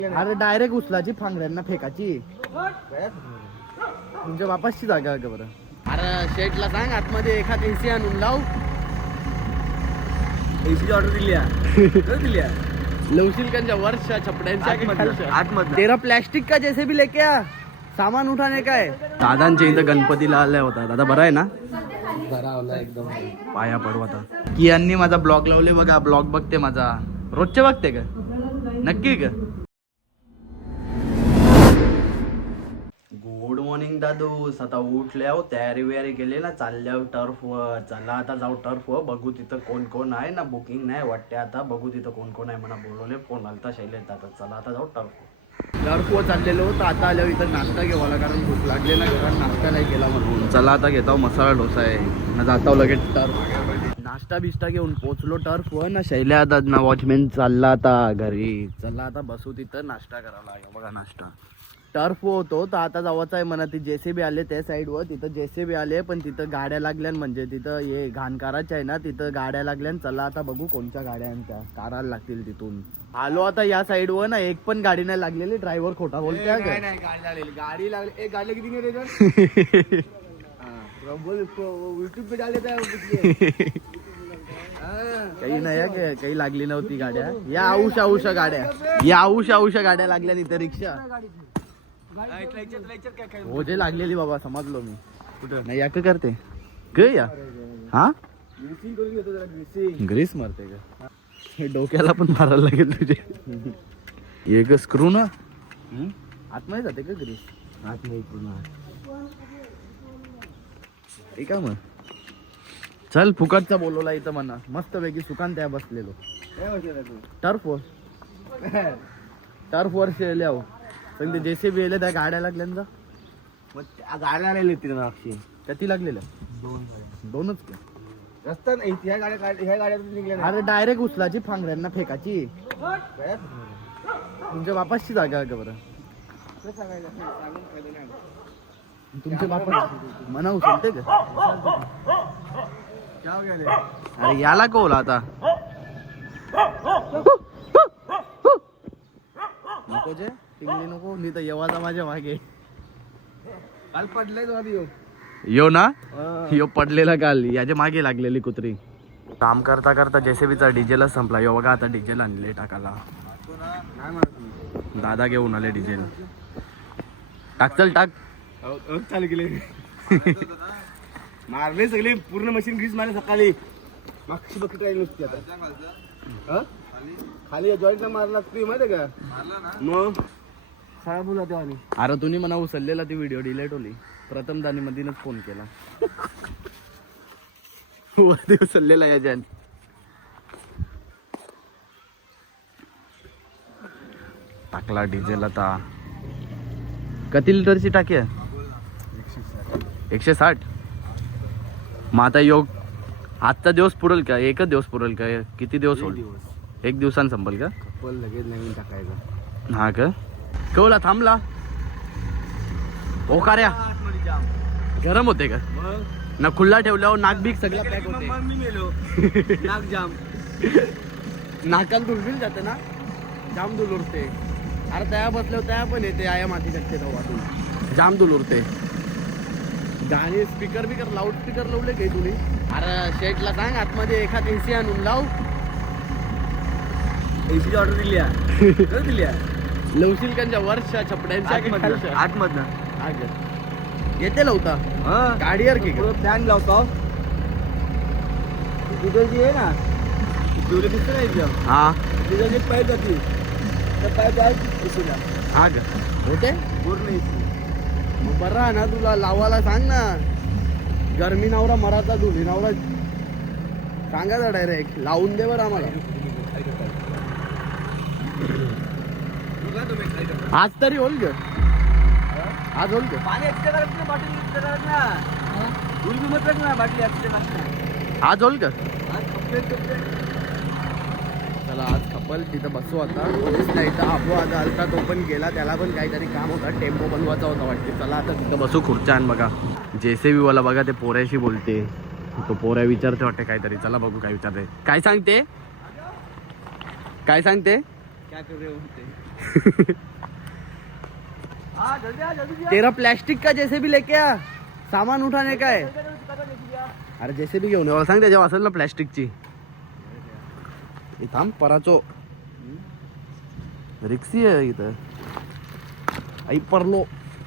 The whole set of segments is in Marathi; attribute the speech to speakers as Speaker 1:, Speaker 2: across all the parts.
Speaker 1: अरे डायरेक्ट उचलाची फांगड्यांना फेकाची. तुमच्या बापाची जागा का बरं. अरे शेटला सांग आतमध्ये एखाद एसी आणून लाव.
Speaker 2: एसी ऑर्डर दिली
Speaker 1: लवशिलकांच्या वर्षा छपड्यांच्या
Speaker 2: आतमध्ये.
Speaker 1: तेरा प्लास्टिक का जैसे भी लेके आ, सामान उठाने का है. दादांच्या इथं गणपतीला आल्या होता. दादा बरा आहे ना.
Speaker 2: बरा एकदम
Speaker 1: पाया पडू आता. की यांनी माझा ब्लॉग लावले बघा. ब्लॉग बघते माझा. रोजचे बघते का नक्की का. गुड मॉर्निंग दादूस. आता उठल्या हो, तयारी वयारी केली ना, चालल्या टर्फ वर. चला आता जाऊ टर्फ वर. बघू तिथं कोण कोण आहे ना. बुकिंग नाही वाटते आता. बघू तिथं कोण कोण आहे. म्हणा बोलवले. फोन आलता शैलेश दादा. चला आता जाऊ टर्फ वर चाललेलो होतो. आता आल्यावर इथं नाश्ता घेवाला कारण भूक लागलेला. घरात नाश्ता नाही केला म्हणून. चला आता घेतो मसाला डोसा आहे ना. जाता लगेच टर्फ. नाश्ता बिस्टा घेऊन पोचलो टर्फ वर ना. शैल्या दादा ना वॉचमॅन चालला आता घरी. चला आता बसू तिथं नाश्ता करायला. बघा नाश्ता टर्फ होतो तर आता जावाचं आहे म्हणा. ती जेसीबी आले त्या साईडवर. तिथं जेसीबी आले पण तिथं गाड्या लागल्या. म्हणजे तिथं हे घाणकाराच्या आहे ना, तिथं गाड्या लागल्या. चला आता बघू कोणत्या गाड्या त्या कारायला लागतील तिथून. आलो आता या साईडवर ना. एक पण गाडी नाही लागलेली. ड्रायव्हर खोटा बोलते. गाडी लागली. एक गाडी किती नाही युट्यूब पे डाले काही नाही. काही लागली नव्हती गाड्या. या आऊशा गाड्या. या आऊशा गाड्या लागल्या तिथं. रिक्षा हो जे लागलेली बाबा. समजलो मी. कुठं नाही या का करते ग या. हा ग्रीस मारते का. हे डोक्याला पण मारायला लागेल तुझे. एक स्क्रू ना आतमध्ये जाते का ग्रीस. आतमध्ये पूर्ण ठीक आहे मग. चल फुकटचा बोलवला इथं म्हणा. मस्त पैकी सुकान त्या बसलेलो टर्फ वर शेल्याव. सगळे जेसीबी येले त्या गाड्या लागल्या.
Speaker 2: गाड्या राहिली तिथे अक्षी.
Speaker 1: किती लागलेल्या. दोनच का.
Speaker 2: रस्ता नाही ह्या गाड्या निघल्या.
Speaker 1: अरे डायरेक्ट उचलाची फांगड्यांना फेकाची. तुमच्या बापाची जागा का बरं. तुमच्या बापा मना उचलते का. अरे याला कोला आता. नको जे टिंगली नको. मी तर येवाचा माझ्या मागे.
Speaker 2: काल पडलाय
Speaker 1: यो ना. यो पडलेला काल. याच्या मागे लागलेली कुत्री. काम करता करता जेसीबीचा डिझेलच संपला. यो बघा आता डिझेल आणले टाकायला. दादा घेऊन आले डिझेल. टाक चल टाक.
Speaker 2: चालू केले मारले सगळे. पूर्ण मशीन ग्रीस मारले सकाळी. मागची बकेट राहिली नुसती आता. खाली जॉईंटला मारला तुम्ही माहिती का. मग साळा बोला तेव्हा.
Speaker 1: अरे तुम्ही म्हणा उचललेला ती व्हिडिओ डिलीट होली. प्रथम दानी मधीनच फोन केला. उचललेला याच्यात. टाकला डिझेल आता. किती लिटरची टाकी आहे. 160. मग आता योग आजचा दिवस पुरेल का. एकच दिवस पुरेल का. किती दिवस होईल. एक दिवसानं संपल का.
Speaker 2: लगेच नवीन टाकायचं.
Speaker 1: हा का. कवला थांबला. हो का रे. गरम होते का ना. खुल्ला ठेवल्यावर नाक बीक सगळं पॅक होते.
Speaker 2: मी मेलो. नाक जाम.
Speaker 1: नाकाला दुलबिल जाते ना. जाम दुल उरते. अरे त्या बसल्यावर त्या पण येते. आया माती टाकते वाटून. जाम दुल उरते. गाणी स्पीकर बिकर लाऊड स्पीकर लावले काही तुम्ही. अरे शेटला सांग आतमध्ये एखाद एसी आणून लाव.
Speaker 2: एसी ऑर्डर दिली
Speaker 1: लवशिलकांच्या वर्षा छपड्यांच्या
Speaker 2: आतमधनं
Speaker 1: येते लवता. गाडीवर की
Speaker 2: फॅन लावतो. डिझेलची आहे ना. डिझेल दिसतं ना एकदम.
Speaker 1: हा
Speaker 2: डिझेलची पाईप जाते. तर पाईप आहे एसीला.
Speaker 1: हा का होते
Speaker 2: पूर्ण एसी.
Speaker 1: मग बरं आहे ना. तुला लावायला सांग ना. गरमी नवरा मराठा धुली नवरा सांगायचा डायरेक्ट लावून दे बरं आम्हाला. आज तरी होल ग. आज होल ग.
Speaker 2: पाणी एक्स्ट्रा करत ना. बाटली एक्स्ट्रा करत ना. दूध बी मत ना. बाटली एक्स्ट्रा.
Speaker 1: आज होल ग. चला आज कपल तिथं बसू आता. नाही तर आबो आता आलता. तो पण गेला. त्याला पण काहीतरी काम होता. टेम्पो बनवायचा होता वाटते. चला आता तिथं बसू खुर्च्यान. बघा जेसीबी वाला बघा ते पोऱ्याशी बोलते. तो पोऱ्या विचारते वाटते काहीतरी. चला बघू काय विचारते. काय सांगते.
Speaker 2: क्या कर रहे हो
Speaker 1: तेरा प्लास्टिक का जैसे भी लेके आ, सामान उठाने का है. अरे जैसे भी घेऊन ये सांग त्याच्यावर असेल ना प्लॅस्टिकची. इथं पराचो रिक्सी आहे इथं. आई परलो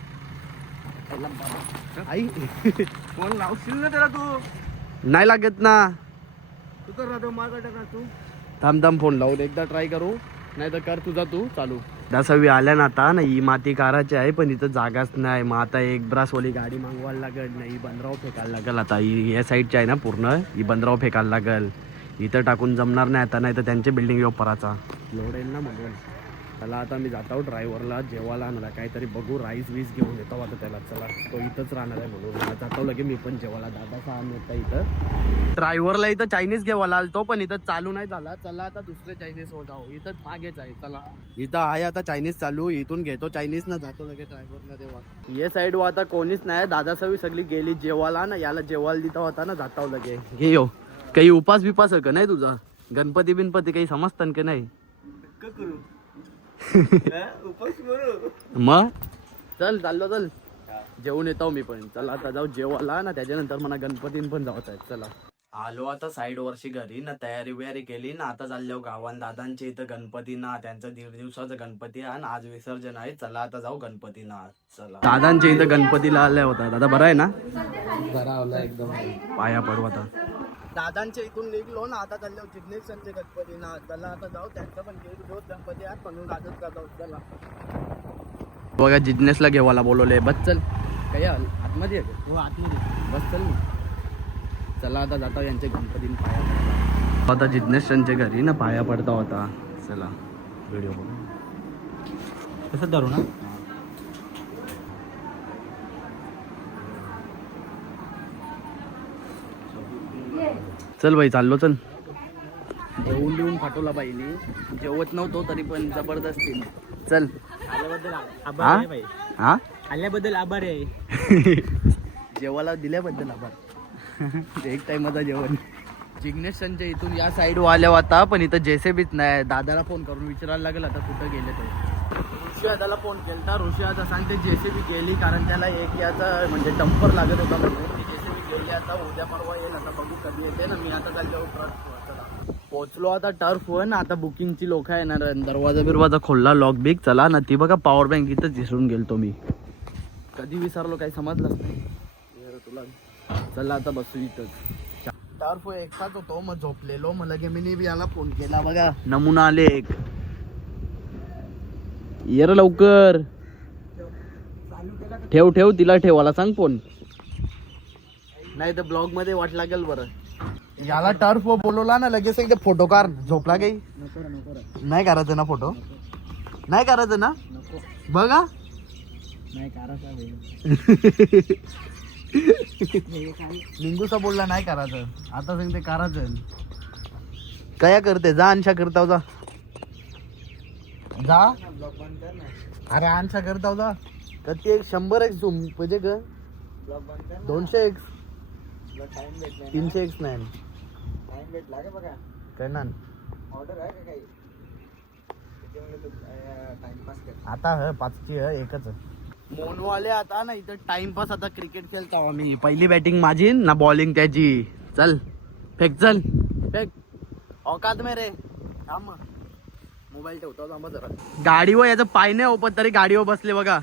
Speaker 1: आई.
Speaker 2: फोन लावशील ना त्याला तू
Speaker 1: नाही लागत ना.
Speaker 2: तू तर राहतो माझ्याकडे ना तू
Speaker 1: थांब फोन लावून एकदा ट्राय करू, नाही तर कर तुझा तू चालू. दसावी आल्या ना आता ना, ही माती काराची आहे पण इथं जागाच नाही. मग आता एक ब्रासवाली गाडी मागवायला लागेल नाही, बंदराव फेकायला लागेल. आता ही या साईडची आहे ना पूर्ण, ही बंदराव फेकायला लागेल. इथं टाकून जमणार नाही आता, नाही तर त्यांचे बिल्डिंग योपराचा लोड येईल ना म्हणून. त्याला आता मी जातो ड्रायव्हरला जेवायला आणायला काहीतरी बघू, राईस वीस घेऊन येतो आता त्याला. चला तो इथंच राहणार आहे म्हणून मला जातो लगे मी पण जेवायला. दादाचा आण येता इथं ड्रायव्हरला इथं चायनीज घेवायला आलतो पण इथं चालू नाही झाला. चला आता दुसरे चायनीज हो जाऊ, इथं मागेच आहे. चला इथं आहे आता चायनीज चालू, इथून घेतो चायनीज ना जातो लगे ड्रायव्हरला तेव्हा. ये साईड वर आता कोणीच नाही, दादा सवी सगळी गेली जेवायला ना. याला जेवायला दिता होता ना, जाता लगे. घे यो काही उपास बिपास का नाही तुझा, गणपती बिनपती काही समजतं की नाही.
Speaker 2: करू उपास करू
Speaker 1: मग चल चाललो, चल जेवून येतो मी पण. चला आता जाऊ जेवायला ना, त्याच्यानंतर मला गणपतीन पण जायचं आहे. चला आलो आता साईड वर्षी घरी ना, तयारी बियारी केली ना. आता चाललो गावान दादांच्या इथं गणपती ना, त्यांचं 1.5 दिवसाचं गणपती आहे आणि आज विसर्जन आहे. चला आता जाऊ गणपती ना. चला दादांच्या इथं गणपतीला आल्या होता. दादा बरा आहे ना,
Speaker 2: बरा आला एकदम.
Speaker 1: पाया पडू आता. दादांच्या इथून निघलो ना, आता चाललो जिग्नेशचे गणपती ना. चला आता जाऊ, त्यांचं पण रोज गणपती आहे म्हणून दादाच जाऊ. चला बघा जिग्नेशला घेवायला बोलवले. बस चल काही आतमध्ये आहे का? हो आतमध्ये बस चल. चला आता जाता यांचे गणपतीन पाया पडता. आता जिग्नेशांच्या घरी ना पाया पडता होता. चला व्हिडिओ बघू कसं धरू ना. चल बाई चाललो चल. जेवून लिहून पाठवला बाईनी, जेवत नव्हतो तरी पण जबरदस्ती. चल
Speaker 2: आल्याबद्दल आभार
Speaker 1: हा
Speaker 2: आहे भाई,
Speaker 1: हा
Speaker 2: आल्याबद्दल आभार आहे.
Speaker 1: जेवायला दिल्याबद्दल आभार. एक टाइमचा जेवण. जिग्नेशच्या इथून या साईड आल्या होता पण इथं जेसीबीच नाही. दादाला फोन करून विचारायला लागेल आता कुठं गेले ते. ऋषी दादाला फोन केला, ऋषी आता सांगते जेसीबी गेली कारण त्याला एक याचा म्हणजे डंपर लागत होता म्हणून. ती जेसीबी गेली आता, उद्या परवा येईल. आता बघू कधी येते ना. मी आता चाललो ट्रक. पोचलो आता टर्फ वर ना. आता बुकिंगची लोक येणार. दरवाजा बिरवाजा खोलला, लॉक बिक. चला ना ती बघा पॉवर बँक इथंच विसरून गेलतो मी. कधी विसरलो काही समजलंच नाही तुला. चला आता बसू इथंच. टर्फ एकटाच होतो मग झोपलेलो. मग लगे मी याला फोन केला. बघा नमुना आले एक. ये रे लवकर. ठेव ठेव तिला ठेवायला सांग फोन, नाही तर ब्लॉग मध्ये वाट लागेल. बरं याला टर्फ बोलवला ना, लगेच एकदा फोटो कार. झोपला काही नाही करायचं ना फोटो, नाही करायचं ना. बघा
Speaker 2: नाही करायचा
Speaker 1: लिंगूचा बोलला नाही करायचं, आता सांगते करायचं. काय करते जा अंशा करताव जा जा. अरे अंशा करताव जा. कधी 100x झूम म्हणजे ग 200x 300x नाही करणार. आता 5ची एकच. मोनवाले आता ना इथं टाइमपास. आता क्रिकेट खेळतो आम्ही. पहिली बॅटिंग माझी ना बॉलिंग त्याची. चल फेक, चल फेक. औकात में रे. थांब मोबाईल ठेवतो थांबा जरा. गाडीवर याचं पाय नाही ओपत तरी गाडीवर बसले बघा.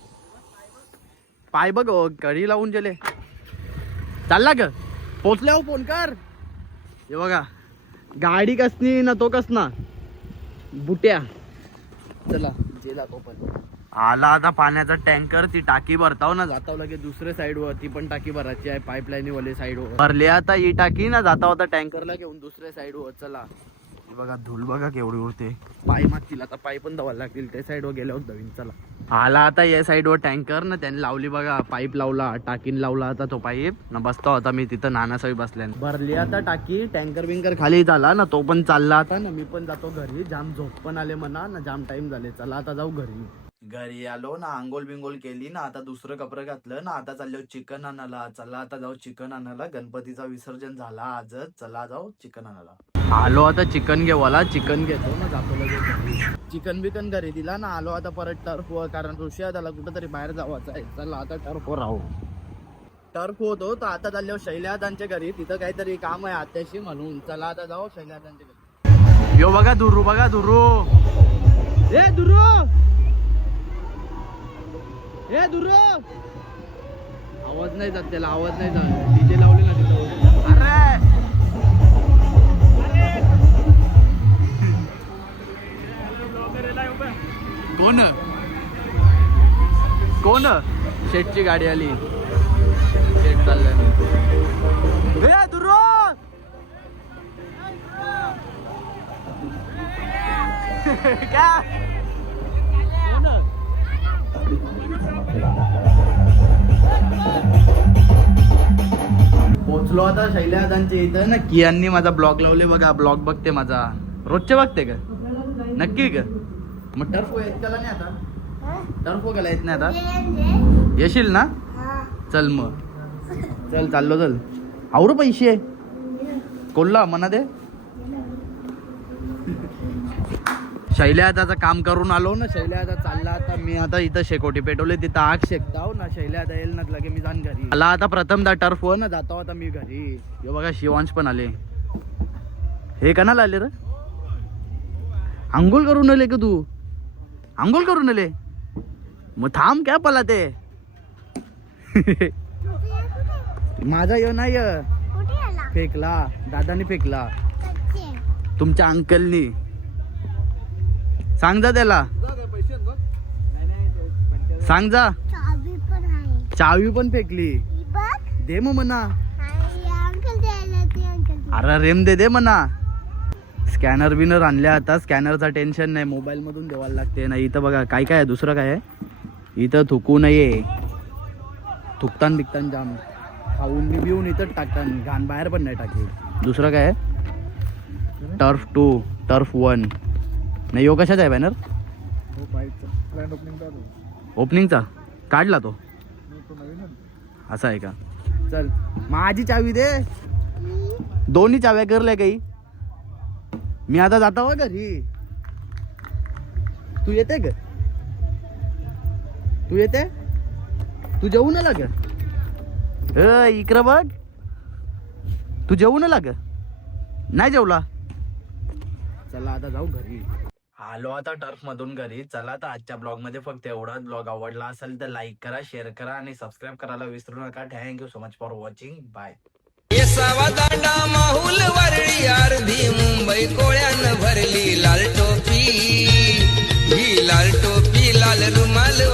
Speaker 1: पाय बघ कडी लावून गेले. चालला ग पोचल्यावर फोन कर. हे बघा गाडी कसनी ना तो कसना बुट्या. चला जेला तो पण आला आता पाण्याचा टँकर. ती टाकी भरताव ना, जाताव लगे दुसऱ्या साईड वर. ती पण टाकी भरायची आहे पाईपलाईन वाले साईड वर. भरली आता ही टाकी ना, जाता होता टँकरला घेऊन दुसऱ्या साईड वर. चला हे बघा धूल बघा केवढी उडते. पाय मागतील आता, पाय पण धवायला लागतील त्या साईड वर गेल्यावर धवीन. चला आला आता या साईड वर टँकर ना, त्यांनी लावली बघा पाईप लावला, टाकीन लावला. आता तो पाईप ना बसता होता मी तिथं नानासावी बसल्याने. भरली आता टाकी. टँकर बिंकर खाली झाला ना, तो पण चालला आता ना. मी पण जातो घरी. जाम झोप पण आले म्हणा ना, जाम टाइम झाले. चला आता जाऊ घरी. घरी आलो ना, आंघोळ बिंगोल केली ना, आता दुसरं कपडे घातलं ना, आता चाललो चिकन आणायला. चला आता जाऊ चिकन आणायला. गणपतीचा विसर्जन झाला आजच. चला जाऊ चिकन आणायला. आलो आता चिकन घेवाला, चिकन घेतो ना जातो लगेच. चिकन बिकन घरी दिला ना, आलो आता परत टर्फ, कारण ऋषी त्याला कुठंतरी बाहेर जावायचं आहे. चला आता टर्फ राहू. टर्फ होतो तर आता चाललो शैल्यादांच्या घरी, तिथं काहीतरी काम आहे आत्याशी म्हणून. चला आता जाऊ शैल्यादांच्या घरी. यो बघा दुरू, बघा दुरू, ए दुरू, ए दुरू, आवाज नाही जात त्याला, आवाज नाही जात. डीजे लावले ना तिथं. अरे कोण कोण शेटची गाडी आली, शेट चाललंय. पोचलो आता शैल्यादांच्या इथं ना. कियांनी माझा ब्लॉग लावले बघा, ब्लॉग बघते माझा, रोजचे बघते का नक्की का? मग टर्फ येत त्याला नाही आता, टर्फ गेला येत नाही आता, येशील ना? चल मग चल, चाललो चल. आवर पैसे कोल्हा मना दे. शैल्यादाचं काम करून आलो ना, शैल्यादा चालला आता. मी आता इथं शेकोटी पेटवले, तिथं आग शेकताव ना. शैल्यादा येईल ना लगे मी जाण घरी. मला आता प्रथमदा टर्फ हो ना, जातो आता मी घरी. हे बघा शिवांश पण आले. हे कणाला आले रे? आंघोळ करून आले का तू? आंघोळ करून आले मग थांब क्या पला ते. माझा यो नाही फेकला, दादानी फेकला तुमच्या अंकलनी. सांग जा त्याला, सांग जा. चावी पण फेकली दे मग म्हणा. अरे रेम दे म्हणा. स्कॅनर बिनर आणल्या आता, स्कॅनरचा टेन्शन नाही, मोबाईल मधून देवायला लागते ना. इथं बघा काय काय आहे, दुसरं काय आहे इथं. थुकू नये, थुकतान बिकतान जाम, खाऊन मी बिऊन इथंच टाकतान, घाण बाहेर पण नाही टाकली. दुसरं काय आहे, टर्फ 2 टर्फ 1 नाही. यो कशाचा आहे बॅनर? ओपनिंगचा काढला तो, असा आहे का? चल माझी चावी दे. दोन्ही चाव्या करल्या काही. मी आता जातो का घरी. तू येते का? तू येते? तू जेवून आला का? इकडं बघ, तू जेवून आला का? नाही जेवला. चला आता जाऊ घरी. आलो आता टर्फ मधून घरी. चला तर आजच्या ब्लॉग मध्ये फक्त एवढाच. ब्लॉग आवडला असेल तर लाईक करा, शेअर करा आणि सबस्क्राईब करायला विसरू नका. Thank you so much for watching. Bye.
Speaker 3: येसावा दांडा माहुल वरळी, अर्धी मुंबई कोळ्यान भरली. लाल टोपी ही लाल टोपी, लाल रुमाल